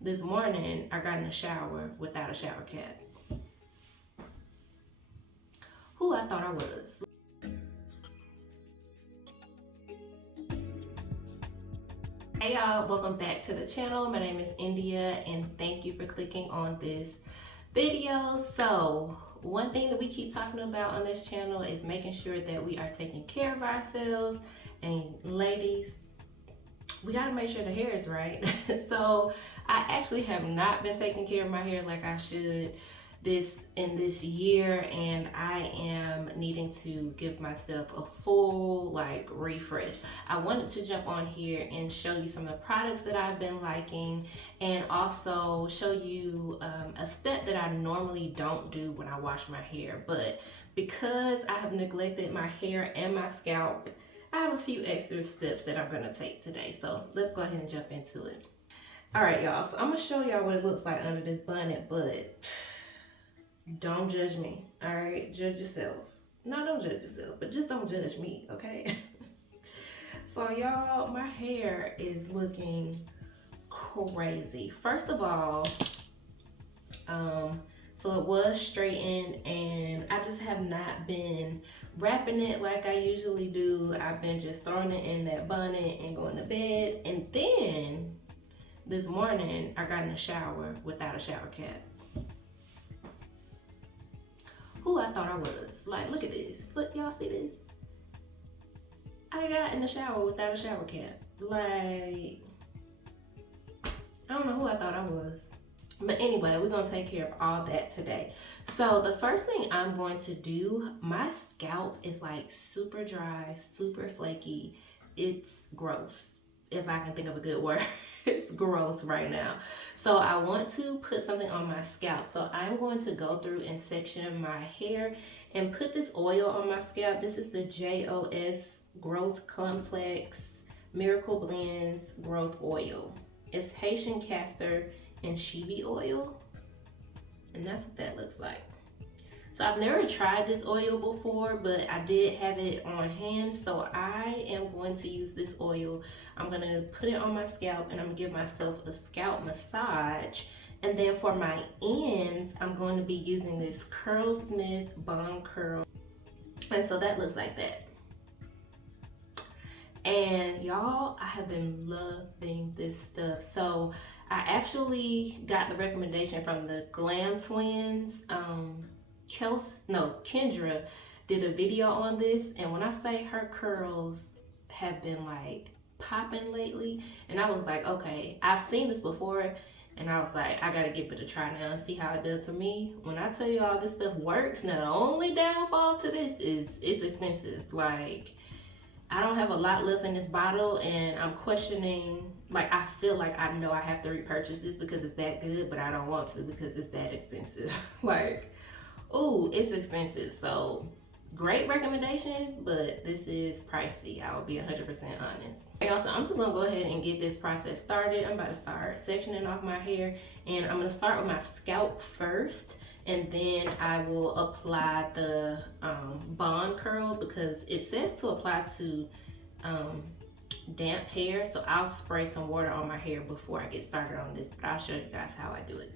This morning, I got in the shower without a shower cap. Who I thought I was. Hey y'all, welcome back to the channel. My name is India and thank you for clicking on this video. So one thing that we keep talking about on this channel is making sure that we are taking care of ourselves. And ladies, we gotta make sure the hair is right. So I actually have not been taking care of my hair like I should in this year, and I am needing to give myself a full refresh. I wanted to jump on here and show you some of the products that I've been liking, and also show you a step that I normally don't do when I wash my hair, but because I have neglected my hair and my scalp, I have a few extra steps that I'm gonna take today. So let's go ahead and jump into it. All right, y'all, so I'm gonna show y'all what it looks like under this bonnet, but don't judge me, all right? Judge yourself. No, don't judge yourself, but just don't judge me, okay? So y'all, my hair is looking crazy. First of all, so it was straightened and I just have not been wrapping it like I usually do. I've been just throwing it in that bonnet and going to bed. And then this morning, I got in the shower without a shower cap. Who I thought I was. Like, look at this. Look, y'all see this? I got in the shower without a shower cap. Like, I don't know who I thought I was. But anyway, we're gonna take care of all that today. So the first thing I'm going to do, my scalp is like super dry, super flaky. It's gross, if I can think of a good word. It's gross right now. So I want to put something on my scalp. So I'm going to go through and section my hair and put this oil on my scalp. This is the J.O.S Growth Complex Miracle Blends Growth Oil. It's Haitian castor and Shibi oil. And that's what that looks like. So I've never tried this oil before, but I did have it on hand. So I am going to use this oil. I'm gonna put it on my scalp and I'm gonna give myself a scalp massage. And then for my ends, I'm going to be using this CurlSmith Bond Curl. And so that looks like that. And y'all, I have been loving this stuff. So I actually got the recommendation from the Glam Twins. Kendra did a video on this, and when I say her curls have been like popping lately, and I was like, okay, I've seen this before, and I was like, I gotta give it a try now and see how it does for me. When I tell you all this stuff works, now the only downfall to this is it's expensive. Like, I don't have a lot left in this bottle, and I'm questioning, like, I feel like I know I have to repurchase this because it's that good, but I don't want to because it's that expensive. Like, ooh, it's expensive. So great recommendation, but this is pricey. I will be 100% honest. Okay, also, I'm just gonna go ahead and get this process started. I'm about to start sectioning off my hair, and I'm gonna start with my scalp first, and then I will apply the bond curl because it says to apply to damp hair. So I'll spray some water on my hair before I get started on this, but I'll show you guys how I do it.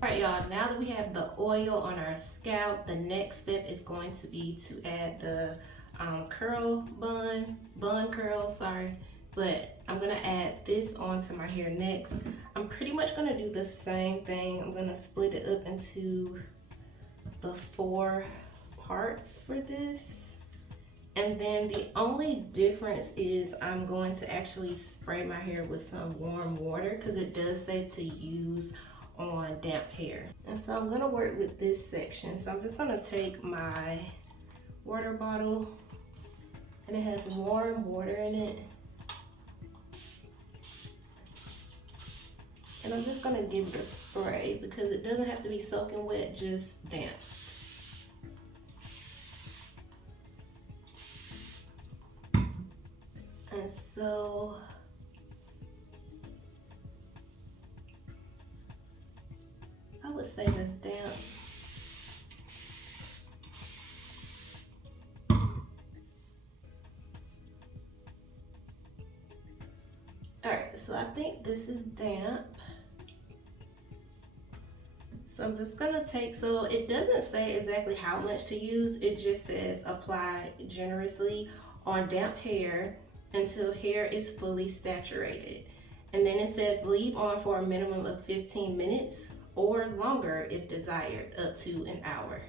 All right, y'all, now that we have the oil on our scalp, the next step is going to be to add the curl bond. bun curl, sorry. But I'm gonna add this onto my hair next. I'm pretty much gonna do the same thing. I'm gonna split it up into the 4 parts for this. And then the only difference is I'm going to actually spray my hair with some warm water because it does say to use on damp hair. And so I'm gonna work with this section. So I'm just gonna take my water bottle, and it has warm water in it. And I'm just gonna give it a spray because it doesn't have to be soaking wet, just damp. And so I would say that's damp. All right, so I think this is damp. So I'm just gonna take, so it doesn't say exactly how much to use, it just says apply generously on damp hair until hair is fully saturated. And then it says leave on for a minimum of 15 minutes or longer if desired, up to an hour.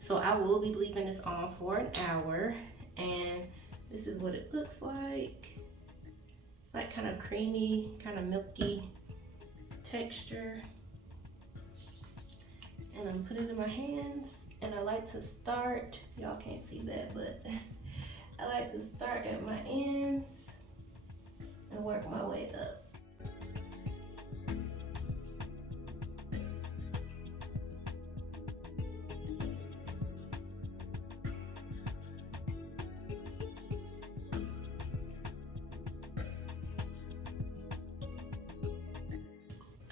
So I will be leaving this on for an hour, and this is what it looks like. It's like kind of creamy, kind of milky texture. And I'm putting it in my hands, and I like to start, y'all can't see that, but I like to start at my ends and work my way up.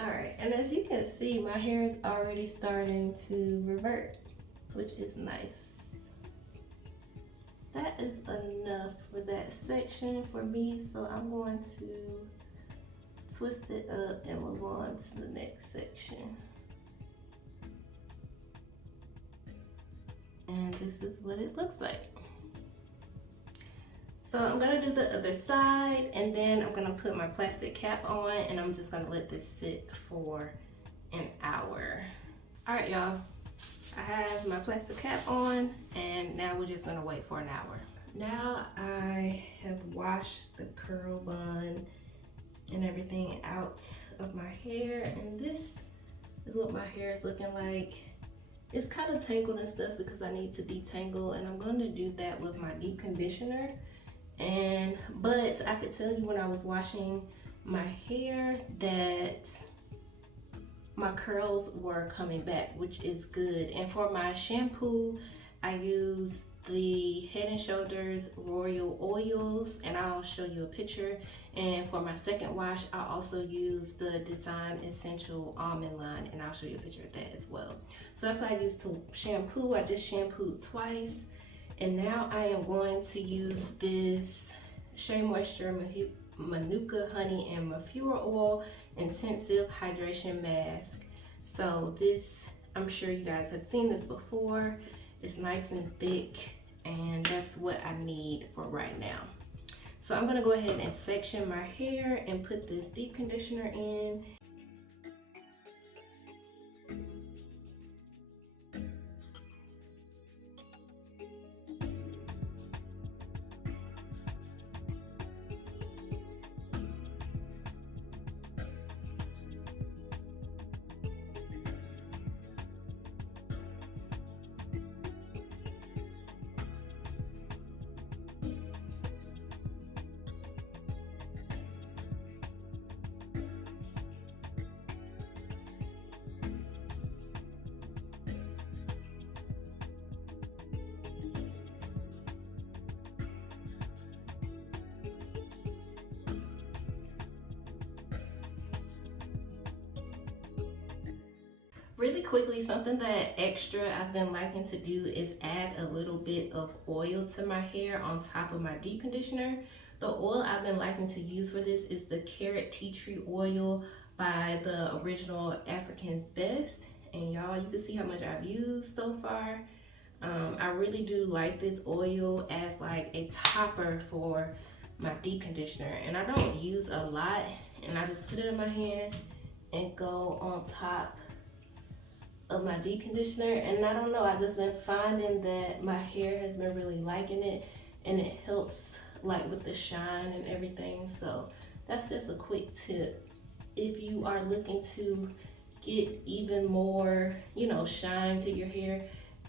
Alright, and as you can see, my hair is already starting to revert, which is nice. That is enough for that section for me, so I'm going to twist it up and move on to the next section. And this is what it looks like. So I'm gonna do the other side, and then I'm gonna put my plastic cap on, and I'm just gonna let this sit for an hour. All right, y'all, I have my plastic cap on, and now we're just gonna wait for an hour. Now I have washed the curl bun and everything out of my hair, and this is what my hair is looking like. It's kind of tangled and stuff because I need to detangle, and I'm going to do that with my deep conditioner. But I could tell you when I was washing my hair that my curls were coming back, which is good. And for my shampoo, I use the Head & Shoulders Royal Oils, and I'll show you a picture. And for my second wash, I also use the Design Essential Almond line, and I'll show you a picture of that as well. So that's what I use to shampoo. I just shampooed twice. And now I am going to use this Shea Moisture Manuka Honey and Mafura Oil Intensive Hydration Mask. So this, I'm sure you guys have seen this before. It's nice and thick, and that's what I need for right now. So I'm gonna go ahead and section my hair and put this deep conditioner in. Really quickly, something that extra I've been liking to do is add a little bit of oil to my hair on top of my deep conditioner. The oil I've been liking to use for this is the Carrot Tea Tree Oil by the original African Best. And y'all, you can see how much I've used so far. I really do like this oil as like a topper for my deep conditioner, and I don't use a lot, and I just put it in my hand and go on top of my deep conditioner. And I don't know, I just been finding that my hair has been really liking it, and it helps like with the shine and everything. So that's just a quick tip if you are looking to get even more, you know, shine to your hair.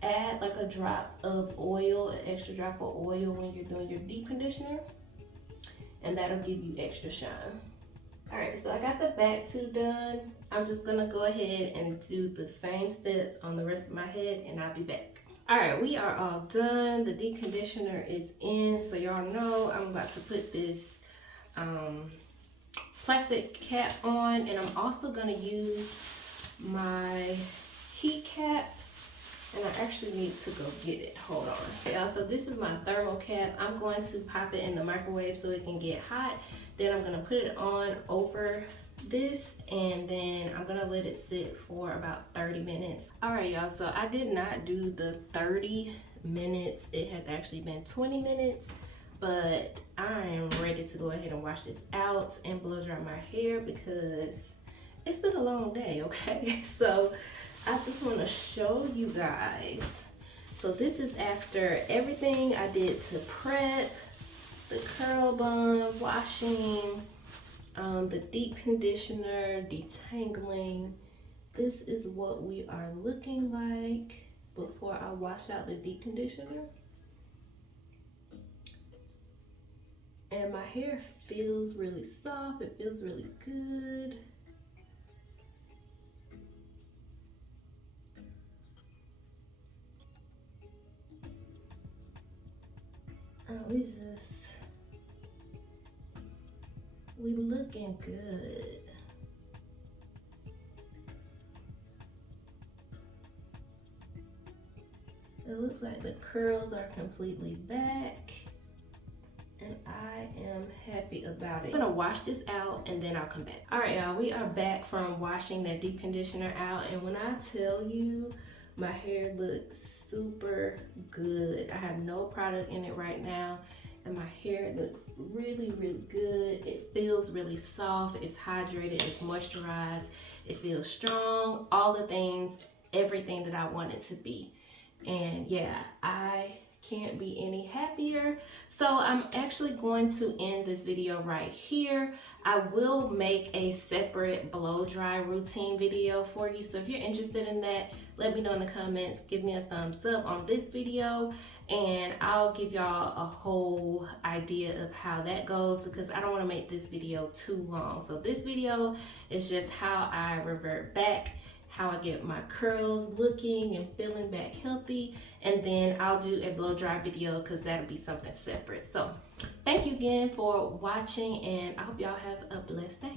Add like a drop of oil, an extra drop of oil when you're doing your deep conditioner, and that'll give you extra shine. All right, so I got the back two done. I'm just gonna go ahead and do the same steps on the rest of my head, and I'll be back. All right, we are all done. The deep conditioner is in, so y'all know I'm about to put this plastic cap on, and I'm also gonna use my heat cap, and I actually need to go get it. Hold on. Okay, y'all, so this is my thermal cap. I'm going to pop it in the microwave so it can get hot. Then I'm gonna put it on over this, and then I'm gonna let it sit for about 30 minutes. All right, y'all, so I did not do the 30 minutes. It has actually been 20 minutes, but I am ready to go ahead and wash this out and blow dry my hair because it's been a long day, okay? So I just want to show you guys. So this is after everything I did to prep, the curl bun, washing, the deep conditioner, detangling. This is what we are looking like before I wash out the deep conditioner. And my hair feels really soft, it feels really good. We looking good. It looks like the curls are completely back, and I am happy about it. I'm gonna wash this out and then I'll come back. All right, y'all, we are back from washing that deep conditioner out, and when I tell you, my hair looks super good. I have no product in it right now, and my hair looks really, really good. It feels really soft, it's hydrated, it's moisturized, it feels strong, all the things, everything that I want it to be. And yeah, I can't be any happier. So I'm actually going to end this video right here. I will make a separate blow dry routine video for you. So if you're interested in that, let me know in the comments. Give me a thumbs up on this video, and I'll give y'all a whole idea of how that goes, because I don't want to make this video too long. So this video is just how I revert back, how I get my curls looking and feeling back healthy, and then I'll do a blow dry video because that'll be something separate. So thank you again for watching, and I hope y'all have a blessed day.